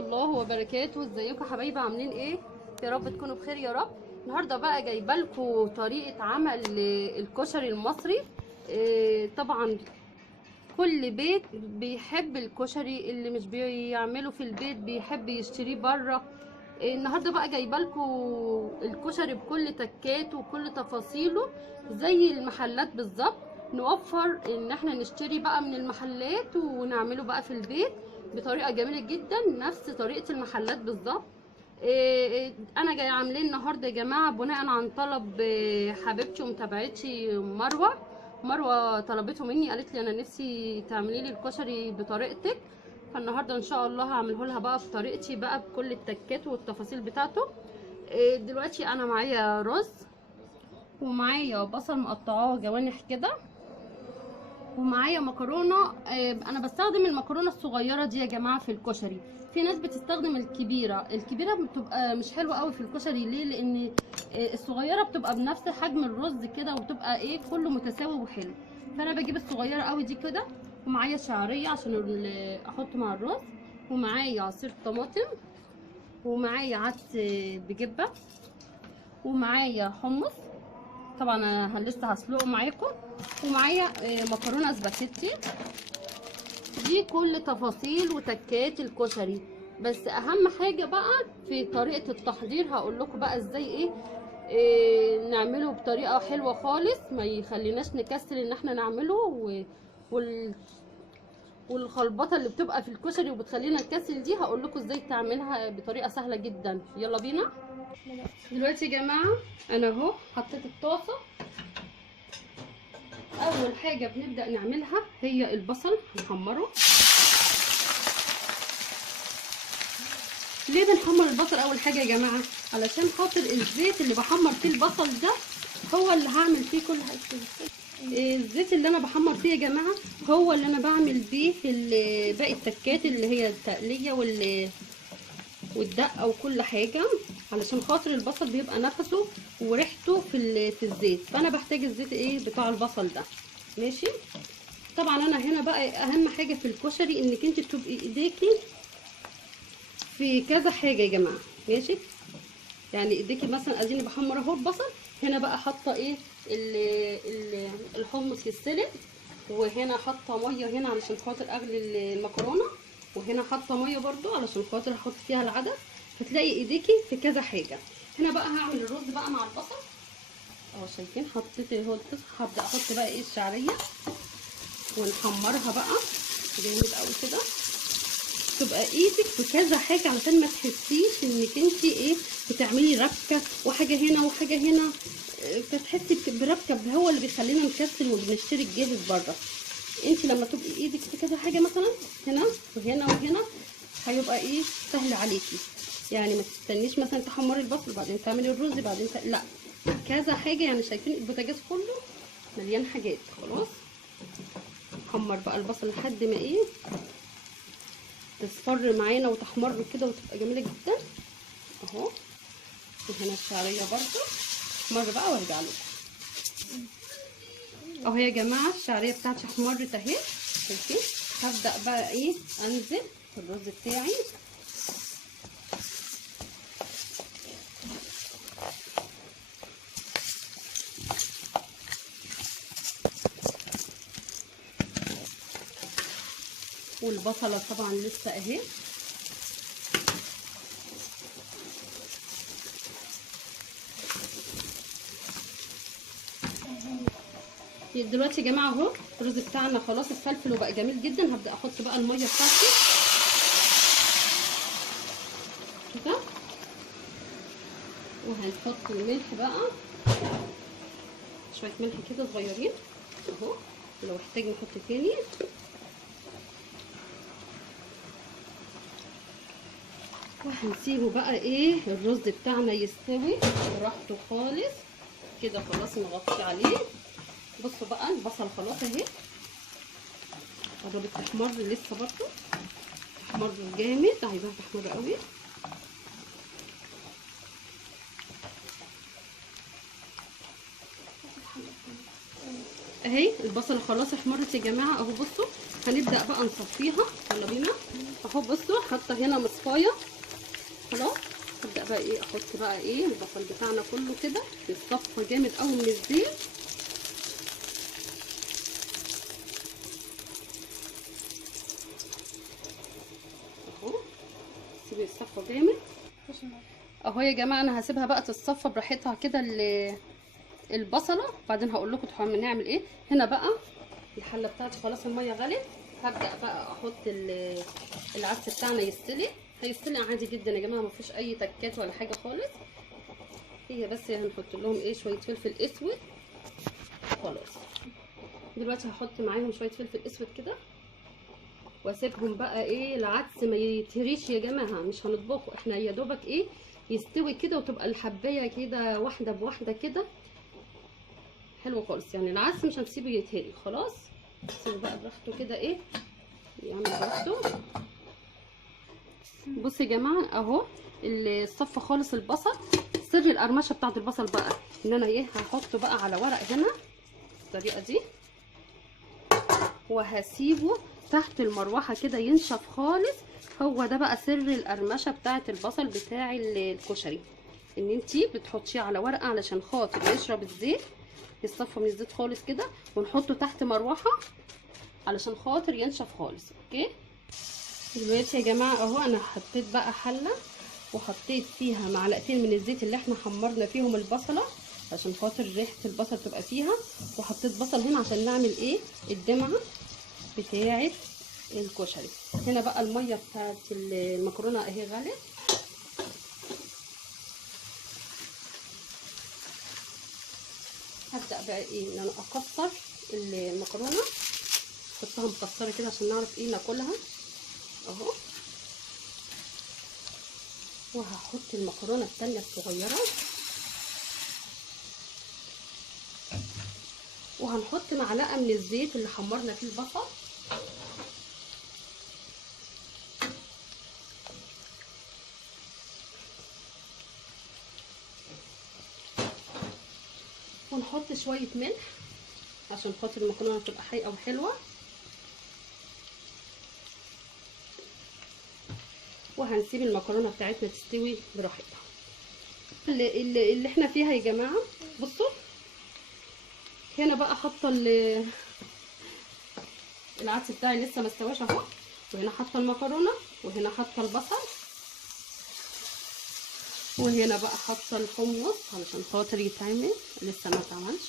الله وبركاته. ازيكم يا حبايبي، عاملين ايه؟ يا رب تكونوا بخير يا رب. النهارده بقى جايبه لكم طريقه عمل الكشري المصري. طبعا كل بيت بيحب الكشري، اللي مش بيعمله في البيت بيحب يشتريه بره. النهارده بقى جايبه لكم الكشري بكل تكاته وكل تفاصيله زي المحلات بالظبط. نوفر ان احنا نشتري بقى من المحلات ونعمله بقى في البيت بطريقه جميله جدا، نفس طريقه المحلات بالظبط. انا جايه عاملين النهارده يا جماعه بناء عن طلب حبيبتي ومتابعتي مروه طلبته مني، قالت لي انا نفسي تعملي لي الكشري بطريقتك، فالنهارده ان شاء الله هعمله لها بقى بطريقتي بقى بكل التكات والتفاصيل بتاعته. دلوقتي انا معايا رز، ومعايا بصل مقطعاه جوانح كده، ومعايا مكرونه. انا بستخدم المكرونه الصغيره دي يا جماعه في الكشري. في ناس بتستخدم الكبيره بتبقى مش حلوه قوي في الكشري. ليه؟ لان الصغيره بتبقى بنفس حجم الرز كده، وبتبقى ايه كله متساوي وحلو. فانا بجيب الصغيره قوي دي كده. ومعايا شعريه عشان احط مع الرز، ومعايا عصير طماطم، ومعايا عدس بجبه، ومعايا حمص طبعا انا لسه هسلقه معاكم، ومعايا مكرونه سباكيتي. دي كل تفاصيل وتكات الكشري. بس اهم حاجه بقى في طريقه التحضير هقول لكم بقى ازاي نعمله بطريقه حلوه خالص، ما يخليناش نكسل ان احنا نعمله والخلطه اللي بتبقى في الكشري وبتخلينا نكسل دي هقول لكم ازاي تعملها بطريقه سهله جدا. يلا بينا. دلوقتي يا جماعه انا اهو حطيت الطاسه. اول حاجه بنبدا نعملها هي البصل، نحمره. ليه بنحمر البصل اول حاجه يا جماعه؟ علشان خاطر الزيت اللي بحمر فيه البصل ده هو اللي هعمل فيه كل حاجه. الزيت اللي انا بحمر فيه يا جماعه هو اللي انا بعمل بيه باقي التكات اللي هي التقليه والدقه وكل حاجه، علشان خاطر البصل بيبقى نفسه وريحته في الزيت، فانا بحتاج الزيت بتاع البصل ده. ماشي. طبعا انا هنا بقى اهم حاجه في الكشري انك انت تبقي ايديكي في كذا حاجه يا جماعه. ماشي، يعني ايديكي مثلا اديني بحمر اهو البصل، هنا بقى حاطه الحمص يتسلق، وهنا حاطه ميه هنا علشان خاطر اغلي المكرونه، وهنا حاطه ميه برده علشان خاطر احط فيها العدس. فتلاقي ايديكي في كذا حاجه. هنا بقى هعمل الرز بقى مع البصل اهو، شايفين حطيت اهو هبدا احط بقى الشعريه ونحمرها بقى جامد قوي كده. تبقى ايدك في كذا حاجه علشان ما تحسيش انك انت بتعملي ربكه وحاجه هنا وحاجه هنا، فتحسي بربكه هو اللي بيخلينا نكسل وبنشتري الجاهز بره. انت لما تبقي ايدك في كذا حاجه مثلا هنا وهنا وهنا هيبقى سهل عليكي. يعني ما تستنيش مثلا تحمري البصل بعدين تعملي الرز بعدين لا، كذا حاجه. يعني شايفين البوتاجاز كله مليان حاجات. خلاص نحمر بقى البصل لحد ما تصفر معانا وتحمر كده وتبقى جميله جدا اهو. وهنا الشعريه برده احمر بقى وارجع لكم اهو يا جماعه. الشعريه بتاعتي احمرت اهي، شايفين. هبدا بقى انزل في الرز بتاعي. والبصله طبعا لسه اهي. دلوقتي يا جماعه اهو الرز بتاعنا خلاص اتفلفل وبقى جميل جدا. هبدا احط بقى الميه بتاعتي كده، وهنحط الملح بقى، شويه ملح كده صغيرين اهو، لو احتاج نحط تاني. وهنسيبه بقى الرز بتاعنا يستوي براحته خالص كده. خلاص نغطي عليه. بصوا بقى البصل خلاص اهي قربت تحمر، لسه برضه تحمر جامد، عايزاها تحمر قوي. اهي البصله خلاص احمرت يا جماعه اهو. بصوا هنبدا بقى نصفيها. يلا بينا اهو بصوا حاطه هنا مصفايه خلاص. هبدا بقى ايه احط بقى ايه البصل بتاعنا كله كده يتصفى جامد قوي من الزيت. اهو سيبه يتصفى جامد اهو يا جماعه. انا هسيبها بقى تتصفى براحتها كده البصله، وبعدين هقول لكم نعمل ايه. هنا بقى الحله بتاعتي خلاص الميه غلت. هبدا بقى احط العدس بتاعنا يستلي. هيستلي عادي جدا يا جماعه، مفيش اي تكات ولا حاجه خالص. هي بس هنحط لهم ايه شويه فلفل اسود خلاص. دلوقتي هحط معاهم شويه فلفل اسود كده واسيبهم بقى ايه العدس ما يتهريش يا جماعه. مش هنطبخه احنا، يا دوبك ايه يستوي كده وتبقى الحبايه كده واحده بواحده كده حلو خالص. يعني العدس مش هنسيبه يتهري خلاص. نسيبه بقى براحته كده ايه يعمل براحته. بصوا يا جماعه اهو الصفى خالص البصل. سر القرمشه بتاعت البصل بقى ان انا ايه هحطه بقى على ورق هنا بالطريقه دي، وهسيبه تحت المروحه كده ينشف خالص. هو ده بقى سر القرمشه بتاعت البصل بتاع الكشري، ان انتي بتحطيه على ورقه علشان خاطر يشرب الزيت، يصفى من الزيت خالص كده، ونحطه تحت مروحه علشان خاطر ينشف خالص. اوكي دلوقتي يا جماعه اهو انا حطيت بقى حله وحطيت فيها معلقتين من الزيت اللي احنا حمرنا فيهم البصله عشان خاطر ريحه البصل تبقى فيها. وحطيت بصل هنا عشان نعمل ايه الدمعه بتاعه الكشري. هنا بقى الميه بتاعه المكرونه اهي غلت. هبدا بقى ايه ان انا اكسر المكرونه، احطها مكسره كده عشان نعرف ايه ناكلها اهو. وهحط المكرونه التانيه الصغيره، وهنحط معلقه من الزيت اللي حمرنا فيه البصل. ونحط شويه ملح عشان خاطر المكرونه تبقى حقيقه وحلوه. وهنسيب المكرونه بتاعتنا تستوي براحتها. اللي احنا فيها يا جماعه بصوا هنا بقى حاطه العدس بتاعي لسه ما استواش اهو، وهنا حاطه المكرونه، وهنا حاطه البصل، وهنا بقى حاطه الحمص علشان خاطر يتعمل لسه ما اتعملش،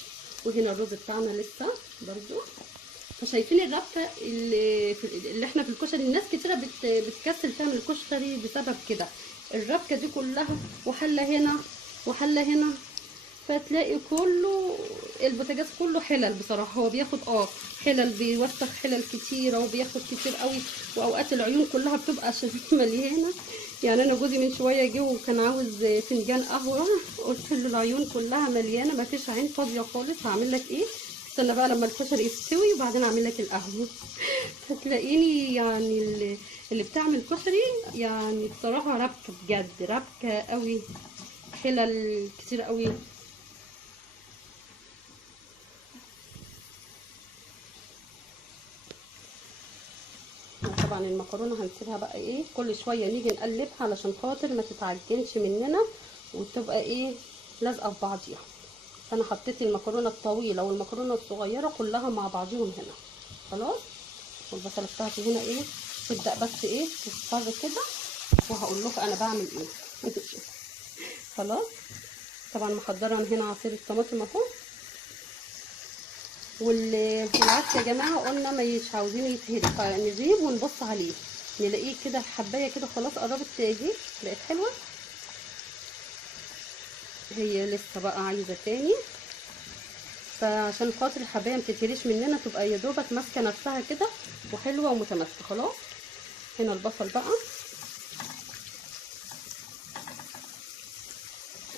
وهنا الرز بتاعنا لسه برضو. فشايفين الربكه اللي احنا في الكشري الناس كتيره بتكسل تعمل الكشري بسبب كده. الربكه دي كلها وحله هنا وحله هنا، فتلاقي كله البوتاجاز كله حلل. بصراحه هو بياخد حلل، بيوسخ حلل كتيره وبياخد كتير قوي، واوقات العيون كلها بتبقى مليانه. يعني انا جوزي من شويه جه وكان عاوز فنجان قهوه، قلت له العيون كلها مليانه مفيش عين فاضيه خالص. هعمل لك ايه؟ استنى بقى لما الكشري يستوي وبعدين اعمل لك القهوه. هتلاقيني يعني اللي بتعمل كشري يعني بصراحه ربكه بجد، ربكه قوي، حلل كتير قوي. طبعا المكرونه هنسيبها بقى ايه كل شويه نيجي نقلبها علشان خاطر ما تتعجنش مننا وتبقى ايه لازقه في بعضيها. فانا حطيت المكرونه الطويله والمكرونه الصغيره كلها مع بعضيهم هنا خلاص. والبصله بتاعتي هنا ايه تبدا بس ايه تصفر كده، وهقول لكم انا بعمل ايه. خلاص. طبعا محضره هنا عصير الطماطم اهو. والعدس يا جماعه قلنا مش عاوزين يتهري، فنجيب ونبص عليه نلاقيه كده الحبايه كده خلاص قربت تجي بقت حلوه. هي لسه بقى عايزه تاني، فعشان خاطر الحبايه ما تتهريش مننا تبقى يا دوبك ماسكه نفسها كده وحلوه ومتماسكه خلاص. هنا البصل بقى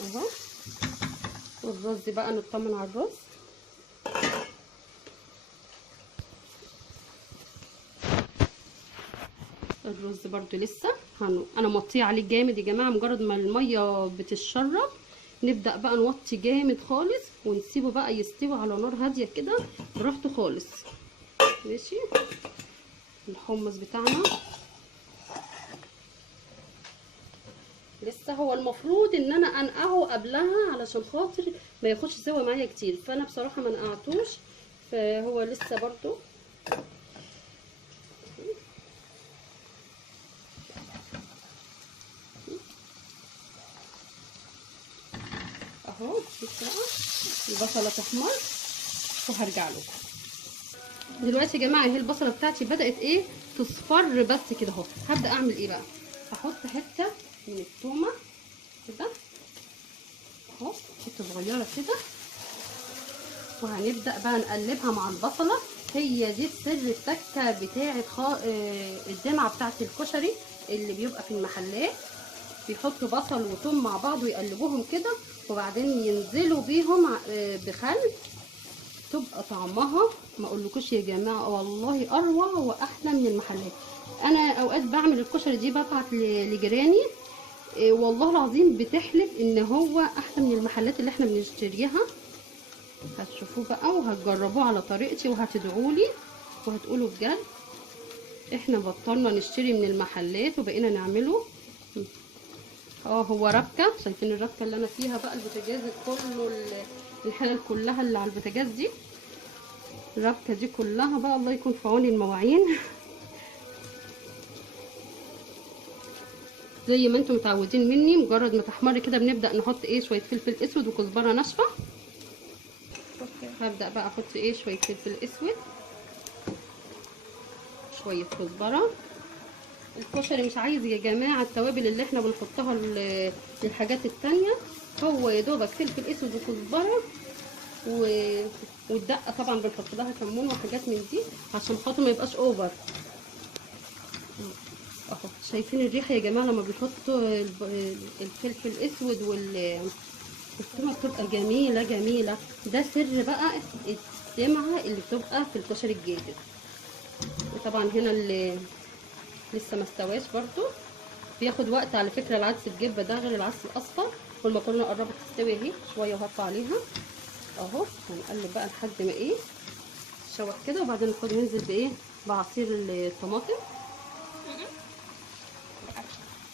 اهو، والرز بقى نطمن على الرز. الرز برضو لسه انا موطيه عليه جامد يا جماعه. مجرد ما الميه بتتشرب نبدا بقى نوطي جامد خالص ونسيبه بقى يستوي على نار هاديه كده براحته خالص. ماشي. الحمص بتاعنا لسه هو المفروض ان انا انقعه قبلها علشان خاطر ما ياخدش سوا معايا كتير، فانا بصراحه ما نقعتوش، فهو لسه برضو اهو. لسه بقى البصله تحمر وهرجع لكم دلوقتي يا جماعه. اهي البصله بتاعتي بدات ايه تصفر بس كده اهو. هبدا اعمل ايه بقى؟ هحط حته من التومه كده اهو، حته صغيره كده، وهنبدا بقى نقلبها مع البصله. هي دي السر التكه بتاعه الدمعه بتاعه الكشري اللي بيبقى في المحلات، بيحطوا بصل وثوم مع بعض ويقلبوهم كده، وبعدين ينزلوا بيهم بخل، تبقى طعمها ما اقولكوش يا جماعه والله اروع واحلى من المحلات. انا اوقات بعمل الكشري دي ببعت لجيراني، والله العظيم بتحلف ان هو احلى من المحلات اللي احنا بنشتريها. هتشوفوه بقى وهتجربوه على طريقتي وهتدعولي وهتقولوا بجد احنا بطلنا نشتري من المحلات وبقينا نعمله. هو ربكه، شايفين الربكه اللي انا فيها بقى؟ البوتاجاز كله، الحلل كلها اللي على البوتاجاز دي، الربكه دي كلها بقى الله يكون في عون المواعين. زي ما انتم متعودين مني، مجرد ما تحمر كده بنبدا نحط ايه شويه فلفل اسود وكزبره ناشفه. هبدا بقى احط ايه شويه فلفل اسود، شويه كزبره. الكشري مش عايز يا جماعه التوابل اللي احنا بنحطها للحاجات التانية، هو يا دوبك فلفل اسود وكزبره والدقه طبعا بنحط لها كمون وحاجات من دي عشان خاطر ما يبقاش اوفر اهو. شايفين الريحه يا جماعه لما بيحطوا الفلفل الاسود التومه بتبقى جميله جميله. ده سر بقى الدمعه اللي بتبقى في الكشري الجاهز. وطبعا هنا اللي لسه ما استواش برده بياخد وقت على فكره. العدس بجبه ده غير العدس الاصفر. والمكرونه قربت تستوي اهي شويه وهرفع عليها اهو. هنقلب بقى لحد ما ايه تشوح كده، وبعدين ننزل بايه بعصير الطماطم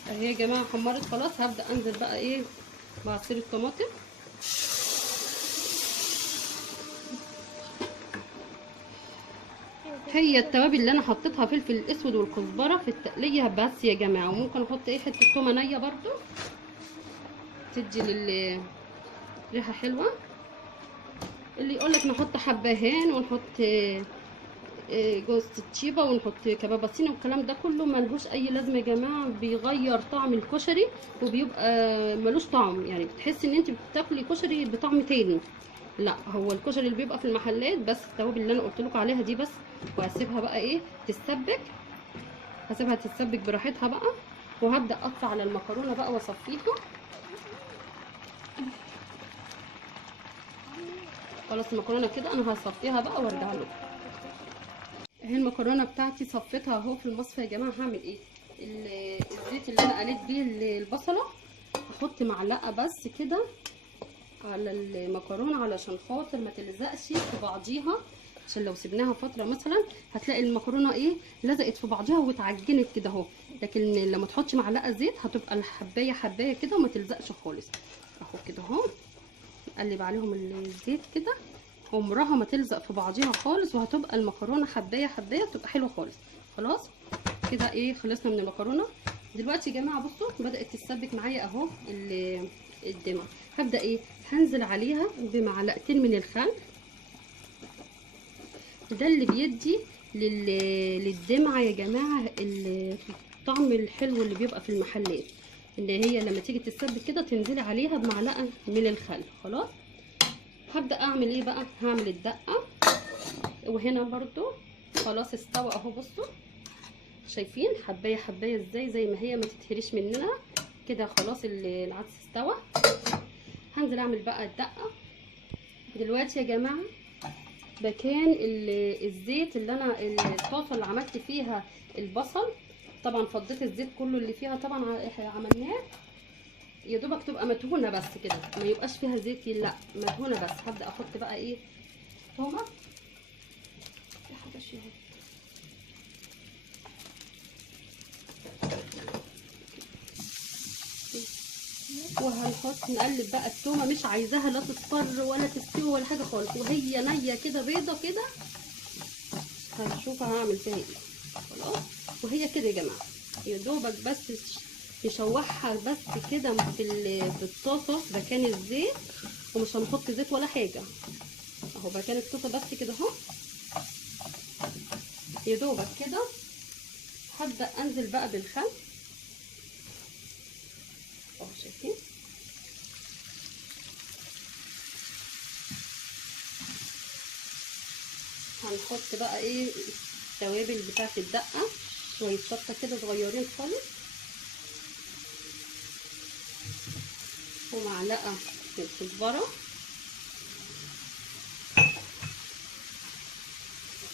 اهي يا جماعه. حمرت خلاص، هبدا انزل بقى ايه بعصير الطماطم. هي التوابل اللي انا حطيتها فلفل الاسود والكزبره في التقليه بس يا جماعه، وممكن احط ايه حته تومه نيه برده تدي ريحه حلوه. اللي يقولك نحط حبهان ونحط جوز الطيبه ونحط كبابه صيني والكلام ده كله ملهوش اي لازمه يا جماعه. بيغير طعم الكشري وبيبقى ملوش طعم، يعني بتحسي ان انت بتاكلي كشري بطعم تاني. لا، هو الكشري اللي بيبقى في المحلات بس التوابل اللي انا قلت لكم عليها دي بس. وهسيبها بقى ايه تتسبك، هسيبها تتسبك براحتها بقى. وهبدا اقطع على المكرونه بقى واصفيها. خلاص المكرونه كده انا هصفيها بقى وارجع لكم. اهي المكرونه بتاعتي صفيتها اهو في المصفى يا جماعه. هعمل ايه؟ الزيت اللي انا قليت بيه البصله هحط معلقه بس كده على المكرونه علشان خاطر ما تلزقش في بعضيها، عشان لو سيبناها فتره مثلا هتلاقي المكرونه ايه لزقت في بعضيها واتعجنت كده اهو. لكن لما تحطي معلقه زيت هتبقى الحبايه حبايه كده وما تلزقش خالص اهو كده اهو. نقلب عليهم الزيت كده، عمرها ما تلزق في بعضيها خالص، وهتبقى المكرونه حبايه حبايه تبقى حلوه خالص. خلاص كده ايه خلصنا من المكرونه. دلوقتي يا جماعه بصوا بدات تتسبك معايا اهو الدمعه. هبدا ايه هنزل عليها بمعلقتين من الخل. ده اللي بيدي للدمعه يا جماعه الطعم الحلو اللي بيبقى في المحلات، اللي هي لما تيجي تتسبك كده تنزلي عليها بمعلقه من الخل. خلاص هبدا اعمل ايه بقى؟ هعمل الدقه. وهنا برضو خلاص استوى اهو. بصوا شايفين حبايه حبايه ازاي زي ما هي ما تتهريش مننا كده. خلاص العدس استوى. هنزل اعمل بقى الدقه دلوقتي يا جماعه. بكان الزيت اللي انا الطاسه اللي عملت فيها البصل، طبعا فضيت الزيت كله اللي فيها طبعا عملناه يا دوبك تبقى مدهونه بس كده، ما يبقاش فيها زيت، لا مدهونه بس. هبدا احط بقى ايه تومه يا حبشي اهو وهنحط نقلب بقى التومه، مش عايزاها لا تصفر ولا تستوي ولا حاجه خالص، وهي نيه كده بيضه كده. هنشوف هعمل فيها ايه. خلاص، وهي كده يا جماعه، يا دوبك بس نشوحها بس كده في الطاسه مكان الزيت، ومش هنحط زيت ولا حاجه اهو، مكان الطاسه بس كده اهو، يا دوبك كده. هبدا انزل بقى بالخل اهو، شايفين؟ هنحط بقى ايه التوابل بتاعت الدقه، شويه شطه كده صغيرين خالص، ومعلقه من الكزبره،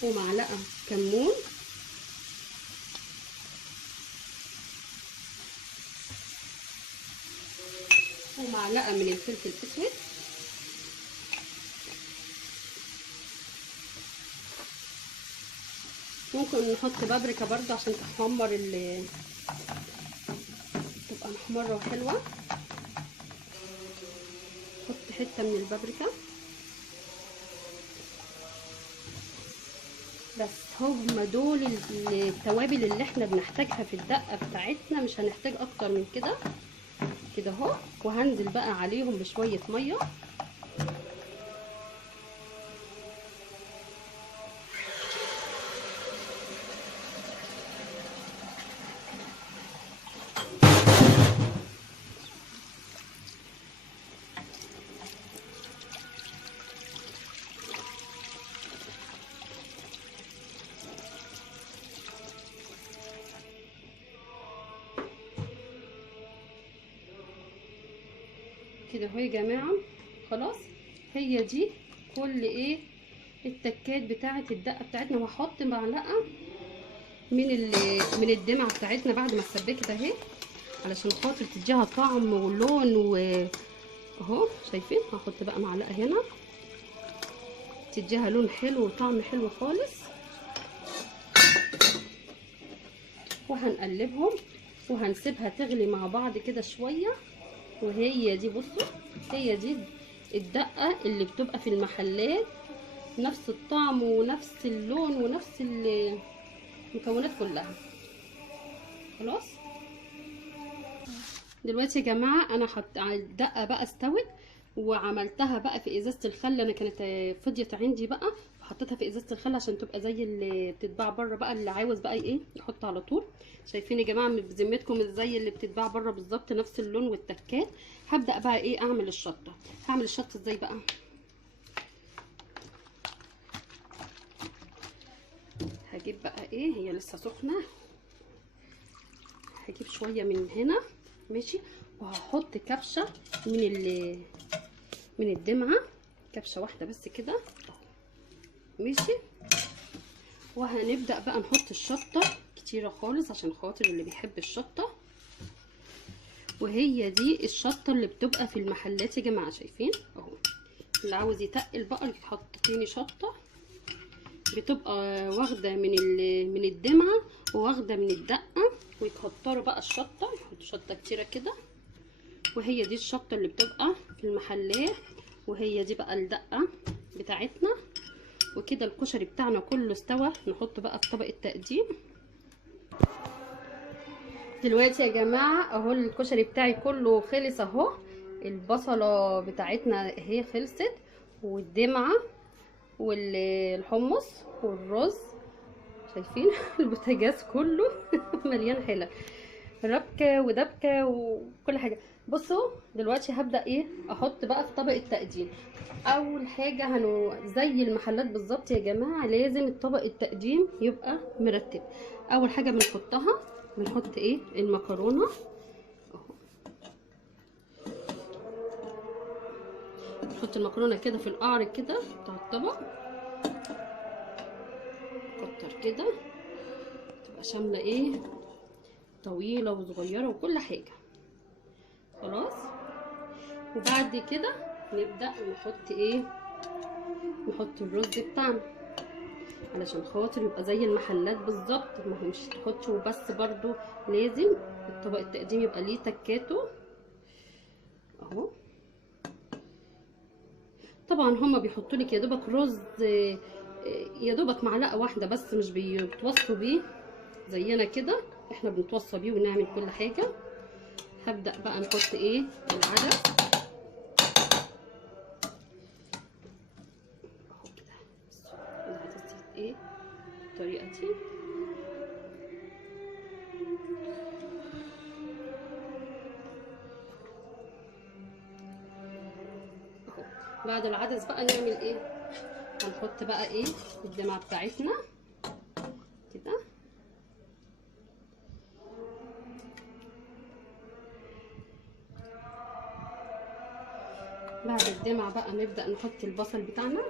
ومعلقه كمون، ومعلقه من الفلفل الاسود، ممكن نحط بابريكا برضه عشان تحمر تبقى محمره وحلوه. نحط حته من البابريكا بس. هم دول التوابل اللي احنا بنحتاجها في الدقه بتاعتنا، مش هنحتاج اكتر من كده كده اهو. وهنزل بقى عليهم بشويه ميه، كده اهو يا جماعه. خلاص، هي دي كل ايه التكات بتاعه الدقه بتاعتنا. وهحط معلقه من الدمعه بتاعتنا بعد ما اتسبكت اهي، علشان خاطر تديها طعم ولون اهو شايفين. هحط بقى معلقه هنا تديها لون حلو وطعم حلو خالص. وهنقلبهم وهنسيبها تغلي مع بعض كده شويه. وهي دي، بصوا، هي دي الدقه اللي بتبقى في المحلات، نفس الطعم ونفس اللون ونفس المكونات كلها. خلاص، دلوقتي يا جماعه انا الدقه بقى استوت، وعملتها بقى في ازازه الخل. انا كانت فضيت عندي بقى، وحطيتها في ازازه الخل عشان تبقى زي اللي بتتباع بره بقى، اللي عاوز بقى ايه يحط على طول. شايفين يا جماعه بذمتكم ازاي اللي بتتباع بره بالظبط، نفس اللون والتكات. هبدا بقى ايه اعمل الشطه. هعمل الشطه ازاي بقى؟ هجيب بقى ايه، هي لسه سخنه، هجيب شويه من هنا ماشي، وهحط كبشه من الدمعه، كبشه واحده بس كده ماشي. وهنبدا بقى نحط الشطه كتيره خالص عشان خاطر اللي بيحب الشطه. وهي دي الشطه اللي بتبقى في المحلات يا جماعه، شايفين اهو. اللي عاوز يتقل بقى يحط تاني شطه، بتبقى واخده من الدمعه وواخده من الدقه، ويكتروا بقى الشطه، يحطوا شطه كتيره كده. وهي دي الشطه اللي بتبقى في المحلات، وهي دي بقى الدقه بتاعتنا. وكده الكشري بتاعنا كله استوى. نحط بقى في طبق التقديم. دلوقتي يا جماعه اهو الكشري بتاعي كله خلص اهو. البصله بتاعتنا اهي خلصت، والدمعه والحمص والرز، شايفين البوتاجاز كله مليان حلة، ربكه ودبكه وكل حاجه. بصوا دلوقتي هبدا ايه احط بقى في طبق التقديم. اول حاجه زي المحلات بالظبط يا جماعه، لازم الطبق التقديم يبقى مرتب. اول حاجه بنحط ايه المكرونه اهو. نحط المكرونه كده في القعر كده بتاع الطبق، كتر كده تبقى شامله ايه، طويله وصغيره وكل حاجه. خلاص، وبعد كده نبدا نحط الرز بتاعنا علشان خاطر يبقى زي المحلات بالظبط. ما هو مش تحطه وبس، برضو لازم الطبق التقديم يبقى ليه تكاته. طبعا هما بيحطوا لك يا دوبك رز، يا دوبك معلقه واحده بس، مش بيتوصوا بيه زينا كده، احنا بنتوصى بيه ونعمل كل حاجه. هبدا بقى نحط ايه العدس اهو كده. العدس ايه بالطريقه دي. اهو بعد العدس بقى نعمل ايه؟ هنحط بقى ايه الدمعه بتاعتنا كده. بعد الدمعه بقى نبدا نحط البصل بتاعنا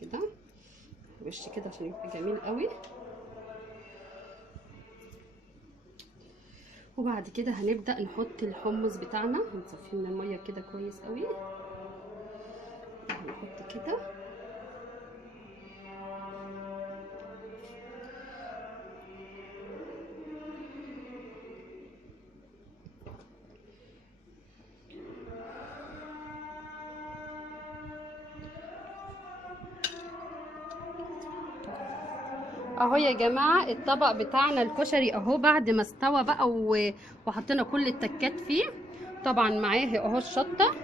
كده وش كده عشان يبقى جميل قوي. وبعد كده هنبدا نحط الحمص بتاعنا، هنصفيه من الميه كده كويس قوي. هنحط كده اهو يا جماعه. الطبق بتاعنا الكشري اهو بعد ما استوى بقى وحطينا كل التكات فيه. طبعا معاه اهو الشطه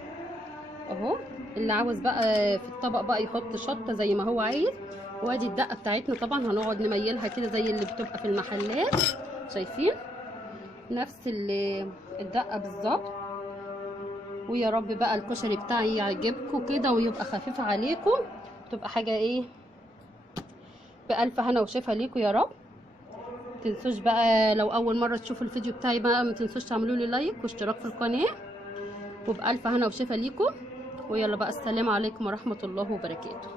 اهو، اللي عاوز بقى في الطبق بقى يحط شطه زي ما هو عايز. وادي الدقه بتاعتنا، طبعا هنقعد نميلها كده زي اللي بتبقى في المحلات، شايفين نفس الدقه بالظبط. ويا رب بقى الكشري بتاعي يعجبكم كده ويبقى خفيف عليكم، تبقى حاجه ايه بألف هنا وشفا ليكم يا رب. متنسوش بقى لو اول مره تشوفوا الفيديو بتاعي بقى متنسوش تعملوا لي لايك واشتراك في القناه، وبألف هنا وشفا ليكم. ويلا بقى السلام عليكم ورحمه الله وبركاته.